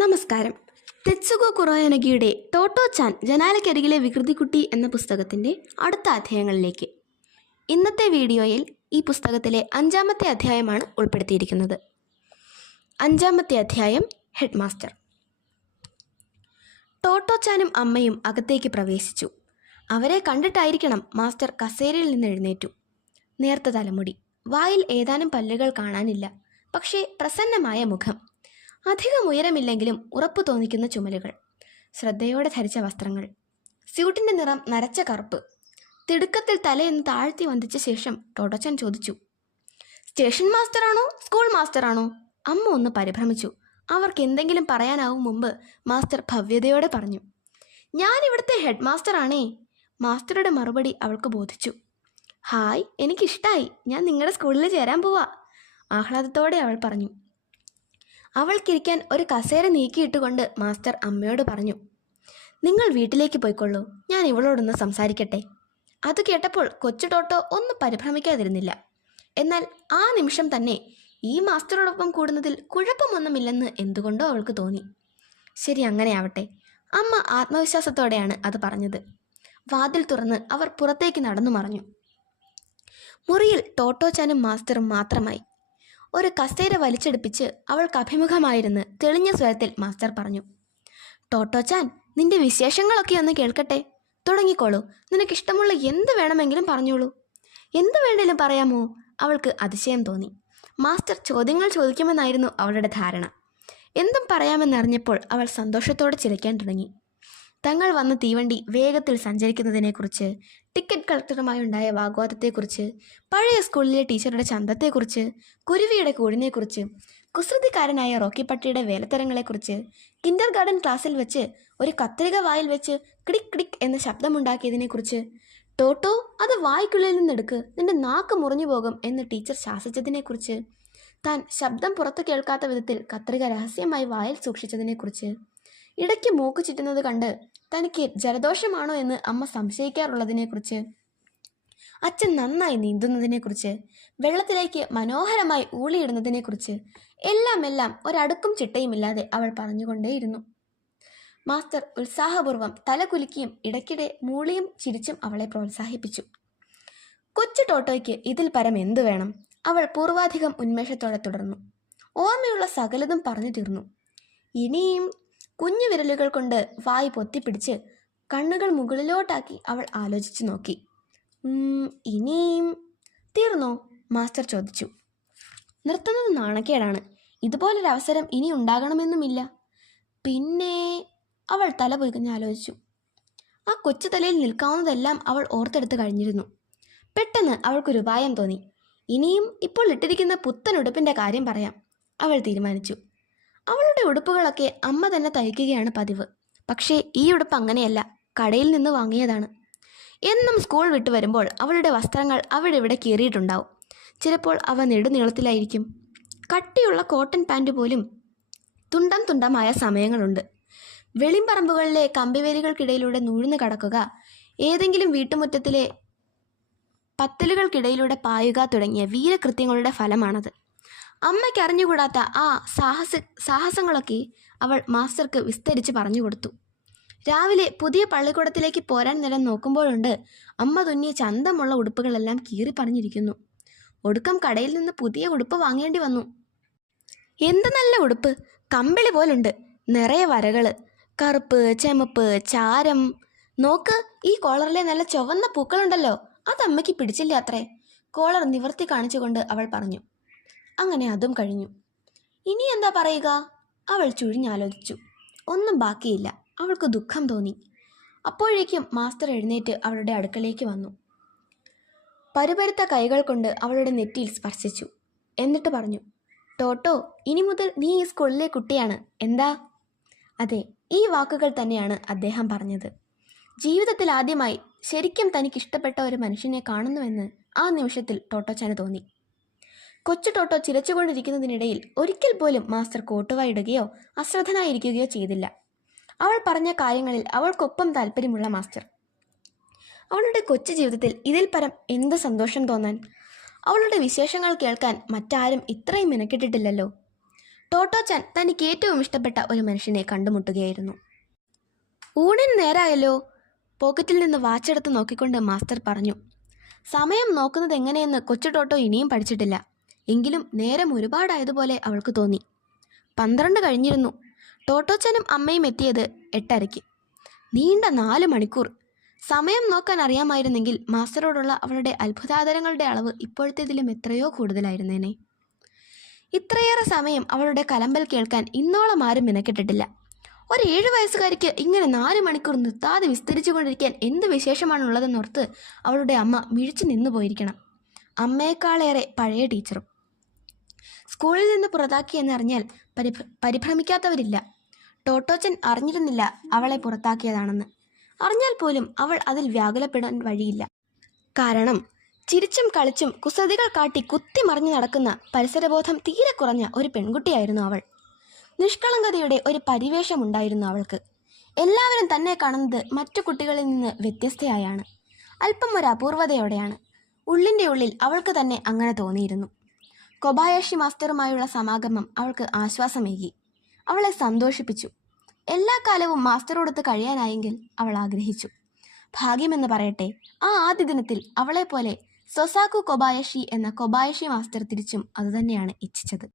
നമസ്കാരം. തെത്സുഗോ കുറോയനഗിയുടെ ടോട്ടോ ചാൻ ജനാലക്കരികിലെ വികൃതിക്കുട്ടി എന്ന പുസ്തകത്തിൻ്റെ അടുത്ത അധ്യായങ്ങളിലേക്ക്. ഇന്നത്തെ വീഡിയോയിൽ ഈ പുസ്തകത്തിലെ 5-ാമത്തെ അധ്യായമാണ് ഉൾപ്പെടുത്തിയിരിക്കുന്നത്. 5-ാമത്തെ അധ്യായം, ഹെഡ് മാസ്റ്റർ. ടോട്ടോ ചാനും അമ്മയും അകത്തേക്ക് പ്രവേശിച്ചു. അവരെ കണ്ടിട്ടായിരിക്കണം മാസ്റ്റർ കസേരയിൽ നിന്ന് എഴുന്നേറ്റു. നേർത്ത തലമുടി, വായിൽ ഏതാനും പല്ലുകൾ കാണാനില്ല, പക്ഷേ പ്രസന്നമായ മുഖം, അധികം ഉയരമില്ലെങ്കിലും ഉറപ്പു തോന്നിക്കുന്ന ചുമലുകൾ, ശ്രദ്ധയോടെ ധരിച്ച വസ്ത്രങ്ങൾ, സ്യൂട്ടിൻ്റെ നിറം നരച്ച കറുപ്പ്. തിടുക്കത്തിൽ തലയൊന്ന് താഴ്ത്തി വന്ദിച്ച ശേഷം ടോട്ടോച്ചാൻ ചോദിച്ചു, സ്റ്റേഷൻ മാസ്റ്ററാണോ സ്കൂൾ മാസ്റ്ററാണോ? അമ്മ ഒന്ന് പരിഭ്രമിച്ചു. അവർക്ക് എന്തെങ്കിലും പറയാനാവും മുമ്പ് മാസ്റ്റർ ഭവ്യതയോടെ പറഞ്ഞു, ഞാൻ ഇവിടുത്തെ ഹെഡ് മാസ്റ്ററാണേ. മാസ്റ്ററുടെ മറുപടി അവൾക്ക് ബോധിച്ചു. ഹായ്, എനിക്കിഷ്ടായി, ഞാൻ നിങ്ങളുടെ സ്കൂളിൽ ചേരാൻ പോവാ, ആഹ്ലാദത്തോടെ അവൾ പറഞ്ഞു. അവൾക്കിരിക്കാൻ ഒരു കസേര നീക്കിയിട്ടുകൊണ്ട് മാസ്റ്റർ അമ്മയോട് പറഞ്ഞു, നിങ്ങൾ വീട്ടിലേക്ക് പോയിക്കൊള്ളൂ, ഞാൻ ഇവളോടൊന്ന് സംസാരിക്കട്ടെ. അത് കേട്ടപ്പോൾ കൊച്ചു ടോട്ടോ ഒന്ന് പരിഭ്രമിക്കാതിരുന്നില്ല. എന്നാൽ ആ നിമിഷം തന്നെ ഈ മാസ്റ്ററോടൊപ്പം കൂടുന്നതിൽ കുഴപ്പമൊന്നുമില്ലെന്ന് എന്തുകൊണ്ടോ അവൾക്ക് തോന്നി. ശരി, അങ്ങനെ ആവട്ടെ. അമ്മ ആത്മവിശ്വാസത്തോടെയാണ് അത് പറഞ്ഞത്. വാതിൽ തുറന്ന് അവർ പുറത്തേക്ക് നടന്നു മറഞ്ഞു. മുറിയിൽ ടോട്ടോച്ചാനും മാസ്റ്ററും മാത്രമായി. ഒരു കസേര വലിച്ചെടുപ്പിച്ച് അവൾക്ക് അഭിമുഖമായിരുന്ന് തെളിഞ്ഞ സ്വരത്തിൽ മാസ്റ്റർ പറഞ്ഞു, ടോട്ടോച്ചാൻ, നിന്റെ വിശേഷങ്ങളൊക്കെ ഒന്ന് കേൾക്കട്ടെ. തുടങ്ങിക്കോളൂ, നിനക്കിഷ്ടമുള്ള എന്ത് വേണമെങ്കിലും പറഞ്ഞോളൂ. എന്ത് വേണേലും പറയാമോ? അവൾക്ക് അതിശയം തോന്നി. മാസ്റ്റർ ചോദ്യങ്ങൾ ചോദിക്കുമെന്നായിരുന്നു അവളുടെ ധാരണ. എന്തും പറയാമെന്നറിഞ്ഞപ്പോൾ അവൾ സന്തോഷത്തോടെ ചിരിക്കാൻ തുടങ്ങി. തങ്ങൾ വന്ന തീവണ്ടി വേഗത്തിൽ സഞ്ചരിക്കുന്നതിനെക്കുറിച്ച്, ടിക്കറ്റ് കളക്ടറുമായി ഉണ്ടായ വാഗ്വാദത്തെക്കുറിച്ച്, പഴയ സ്കൂളിലെ ടീച്ചറുടെ ചന്തത്തെക്കുറിച്ച്, കുരുവിയുടെ കൂടിനെക്കുറിച്ച്, കുസൃതിക്കാരനായ റോക്കി പട്ടിയുടെ വേലത്തരങ്ങളെക്കുറിച്ച്, കിൻഡർ ഗാർഡൻ ക്ലാസ്സിൽ വെച്ച് ഒരു കത്രിക വായിൽ വെച്ച് ക്ലിക് ക്ലിക് എന്ന ശബ്ദമുണ്ടാക്കിയതിനെക്കുറിച്ച്, ടോട്ടോ, അത് വായ്ക്കുള്ളിൽ നിന്നെടുക്ക്, നിന്റെ നാക്ക് മുറിഞ്ഞു പോകും എന്ന് ടീച്ചർ ശാസിച്ചതിനെക്കുറിച്ച്, താൻ ശബ്ദം പുറത്തു കേൾക്കാത്ത വിധത്തിൽ കത്രിക രഹസ്യമായി വായിൽ സൂക്ഷിച്ചതിനെക്കുറിച്ച്, ഇടയ്ക്ക് മൂക്ക് ചുറ്റുന്നത് കണ്ട് തനിക്ക് ജലദോഷമാണോ എന്ന് അമ്മ സംശയിക്കാറുള്ളതിനെക്കുറിച്ച്, അച്ഛൻ നന്നായി നീന്തുന്നതിനെക്കുറിച്ച്, വെള്ളത്തിലേക്ക് മനോഹരമായി ഊളിയിടുന്നതിനെക്കുറിച്ച്, എല്ലാം ഒരടുക്കും ചിട്ടയുമില്ലാതെ അവൾ പറഞ്ഞുകൊണ്ടേയിരുന്നു. മാസ്റ്റർ ഉത്സാഹപൂർവ്വം തല കുലുക്കിയും ഇടയ്ക്കിടെ മൂളിയും ചിരിച്ചും അവളെ പ്രോത്സാഹിപ്പിച്ചു. കൊച്ചു ടോട്ടോയ്ക്ക് ഇതിൽ പരം എന്തു വേണം? അവൾ പൂർവാധികം ഉന്മേഷത്തോടെ തുടർന്നു. ഓർമ്മയുള്ള സകലതും പറഞ്ഞു തീർന്നു. ഇനിയും കുഞ്ഞു വിരലുകൾ കൊണ്ട് വായി പൊത്തിപ്പിടിച്ച് കണ്ണുകൾ മുകളിലോട്ടാക്കി അവൾ ആലോചിച്ചു നോക്കി. ഇനിയും തീർന്നോ? മാസ്റ്റർ ചോദിച്ചു. നിർത്തുന്നത് നാണക്കേടാണ്. ഇതുപോലൊരവസരം ഇനി ഉണ്ടാകണമെന്നുമില്ല. പിന്നെ അവൾ തല പൊയ്ക്കഞ്ഞ് ആലോചിച്ചു. ആ കൊച്ചു തലയിൽ നിൽക്കാവുന്നതെല്ലാം അവൾ ഓർത്തെടുത്ത് കഴിഞ്ഞിരുന്നു. പെട്ടെന്ന് അവൾക്കൊരു ഉപായം തോന്നി. ഇനിയും ഇപ്പോൾ ഇട്ടിരിക്കുന്ന പുത്തൻ ഉടുപ്പിൻ്റെ കാര്യം പറയാം, അവൾ തീരുമാനിച്ചു. അവളുടെ ഉടുപ്പുകളൊക്കെ അമ്മ തന്നെ തയ്ക്കുകയാണ് പതിവ്. പക്ഷേ ഈ ഉടുപ്പ് അങ്ങനെയല്ല, കടയിൽ നിന്ന് വാങ്ങിയതാണ്. എന്നും സ്കൂൾ വിട്ടു വരുമ്പോൾ അവളുടെ വസ്ത്രങ്ങൾ അവിടെ ഇവിടെ കീറിയിട്ടുണ്ടാവും. ചിലപ്പോൾ അവ നെടുനീളത്തിലായിരിക്കും. കട്ടിയുള്ള കോട്ടൺ പാൻറ് പോലും തുണ്ടം തുണ്ടമായ സമയങ്ങളുണ്ട്. വെളിമ്പറമ്പുകളിലെ കമ്പിവേലികൾക്കിടയിലൂടെ നൂഴ്ന്നു കടക്കുക, ഏതെങ്കിലും വീട്ടുമുറ്റത്തിലെ പത്തലുകൾക്കിടയിലൂടെ പായുക തുടങ്ങിയ വീരകൃത്യങ്ങളുടെ ഫലമാണത്. അമ്മയ്ക്ക് അറിഞ്ഞുകൂടാത്ത ആ സാഹസങ്ങളൊക്കെ അവൾ മാസ്റ്റർക്ക് വിസ്തരിച്ച് പറഞ്ഞു കൊടുത്തു. രാവിലെ പുതിയ പള്ളിക്കൂടത്തിലേക്ക് പോരാൻ നേരം നോക്കുമ്പോഴുണ്ട് അമ്മ തുന്നിയ ചന്തമുള്ള ഉടുപ്പുകളെല്ലാം കീറിപ്പറിഞ്ഞിരിക്കുന്നു. ഒടുക്കം കടയിൽ നിന്ന് പുതിയ ഉടുപ്പ് വാങ്ങേണ്ടി വന്നു. എന്ത് നല്ല ഉടുപ്പ്! കമ്പിളി പോലുണ്ട്, നിറയെ വരകൾ, കറുപ്പ്, ചെമപ്പ്, ചാരം. നോക്ക്, ഈ കോളറിലെ നല്ല ചുവന്ന പൂക്കളുണ്ടല്ലോ, അത് അമ്മയ്ക്ക് പിടിച്ചില്ല അത്രേ. കോളർ നിവർത്തി കാണിച്ചുകൊണ്ട് അവൾ പറഞ്ഞു. അങ്ങനെ അതും കഴിഞ്ഞു. ഇനി എന്താ പറയുക? അവൾ ചുഴിഞ്ഞാലോചിച്ചു. ഒന്നും ബാക്കിയില്ല. അവൾക്ക് ദുഃഖം തോന്നി. അപ്പോഴേക്കും മാസ്റ്റർ എഴുന്നേറ്റ് അവളുടെ അടുക്കലേക്ക് വന്നു. പരുപരുത്ത കൈകൾ കൊണ്ട് അവളുടെ നെറ്റിയിൽ സ്പർശിച്ചു. എന്നിട്ട് പറഞ്ഞു, ടോട്ടോ, ഇനി മുതൽ നീ ഈ സ്കൂളിലെ കുട്ടിയാണ്. എന്താ? അതെ, ഈ വാക്കുകൾ തന്നെയാണ് അദ്ദേഹം പറഞ്ഞത്. ജീവിതത്തിൽ ആദ്യമായി ശരിക്കും തനിക്കിഷ്ടപ്പെട്ട ഒരു മനുഷ്യനെ കാണുന്നുവെന്ന് ആ നിമിഷത്തിൽ ടോട്ടോച്ചാന് തോന്നി. കൊച്ചു ടോട്ടോ ചിരച്ചുകൊണ്ടിരിക്കുന്നതിനിടയിൽ ഒരിക്കൽ പോലും മാസ്റ്റർ കോട്ടുവായിടുകയോ അശ്രദ്ധനായിരിക്കുകയോ ചെയ്തില്ല. അവൾ പറഞ്ഞ കാര്യങ്ങളിൽ അവൾക്കൊപ്പം താല്പര്യമുള്ള മാസ്റ്റർ. അവളുടെ കൊച്ചു ജീവിതത്തിൽ ഇതിൽ പരം എന്ത് സന്തോഷം തോന്നാൻ! അവളുടെ വിശേഷങ്ങൾ കേൾക്കാൻ മറ്റാരും ഇത്രയും മെനക്കെട്ടിട്ടില്ലല്ലോ. ടോട്ടോച്ചാൻ തനിക്ക് ഏറ്റവും ഇഷ്ടപ്പെട്ട ഒരു മനുഷ്യനെ കണ്ടുമുട്ടുകയായിരുന്നു. ഊണിന് നേരായല്ലോ. പോക്കറ്റിൽ നിന്ന് വാച്ചെടുത്ത് നോക്കിക്കൊണ്ട് മാസ്റ്റർ പറഞ്ഞു. സമയം നോക്കുന്നത് എങ്ങനെയെന്ന് കൊച്ചു ടോട്ടോ ഇനിയും പഠിച്ചിട്ടില്ല. എങ്കിലും നേരം ഒരുപാടായതുപോലെ അവൾക്ക് തോന്നി. 12 കഴിഞ്ഞിരുന്നു. ടോട്ടോച്ചനും അമ്മയും എത്തിയത് 8:30. നീണ്ട 4 മണിക്കൂർ. സമയം നോക്കാൻ അറിയാമായിരുന്നെങ്കിൽ മാസ്റ്ററോടുള്ള അവളുടെ അത്ഭുതാദരങ്ങളുടെ അളവ് ഇപ്പോഴത്തേതിലും എത്രയോ കൂടുതലായിരുന്നേനെ. ഇത്രയേറെ സമയം അവളുടെ കലമ്പൽ കേൾക്കാൻ ഇന്നോളം ആരും മെനക്കെട്ടിട്ടില്ല. ഒരു 7 വയസ്സുകാരിക്ക് ഇങ്ങനെ 4 മണിക്കൂർ നിർത്താതെ വിസ്തരിച്ചു കൊണ്ടിരിക്കാൻ എന്ത് വിശേഷമാണുള്ളതെന്നോർത്ത് അവളുടെ അമ്മ മിഴിച്ചു നിന്നു പോയിരിക്കണം. അമ്മയെക്കാളേറെ പഴയ ടീച്ചറും. സ്കൂളിൽ നിന്ന് പുറത്താക്കിയെന്നറിഞ്ഞാൽ പരിഭ്രമിക്കാത്തവരില്ല. ടോട്ടോച്ചൻ അറിഞ്ഞിരുന്നില്ല അവളെ പുറത്താക്കിയതാണെന്ന്. അറിഞ്ഞാൽ പോലും അവൾ അതിൽ വ്യാകുലപ്പെടാൻ വഴിയില്ല. കാരണം ചിരിച്ചും കളിച്ചും കുസൃതികൾ കാട്ടി കുത്തിമറിഞ്ഞു നടക്കുന്ന പരിസരബോധം തീരെ കുറഞ്ഞ ഒരു പെൺകുട്ടിയായിരുന്നു അവൾ. നിഷ്കളങ്കതയുടെ ഒരു പരിവേഷമുണ്ടായിരുന്നു അവൾക്ക്. എല്ലാവരും തന്നെ കാണുന്നത് മറ്റു കുട്ടികളിൽ നിന്ന് വ്യത്യസ്തയായാണ്. അല്പം ഒരു അപൂർവതയോടെയാണ്. ഉള്ളിൻ്റെ ഉള്ളിൽ അവൾക്ക് തന്നെ അങ്ങനെ തോന്നിയിരുന്നു. കൊബായാഷി മാസ്റ്ററുമായുള്ള സമാഗമം അവൾക്ക് ആശ്വാസമേകി. അവളെ സന്തോഷിപ്പിച്ചു. എല്ലാ കാലവും മാസ്റ്ററോടൊത്ത് കഴിയാനായെങ്കിൽ അവൾ ആഗ്രഹിച്ചു. ഭാഗ്യമെന്ന് പറയട്ടെ, ആ ആദ്യ ദിനത്തിൽ അവളെപ്പോലെ സൊസാക്കു കൊബായഷി എന്ന കൊബായഷി മാസ്റ്റർ തിരിച്ചും അതുതന്നെയാണ് ഇച്ഛിച്ചത്.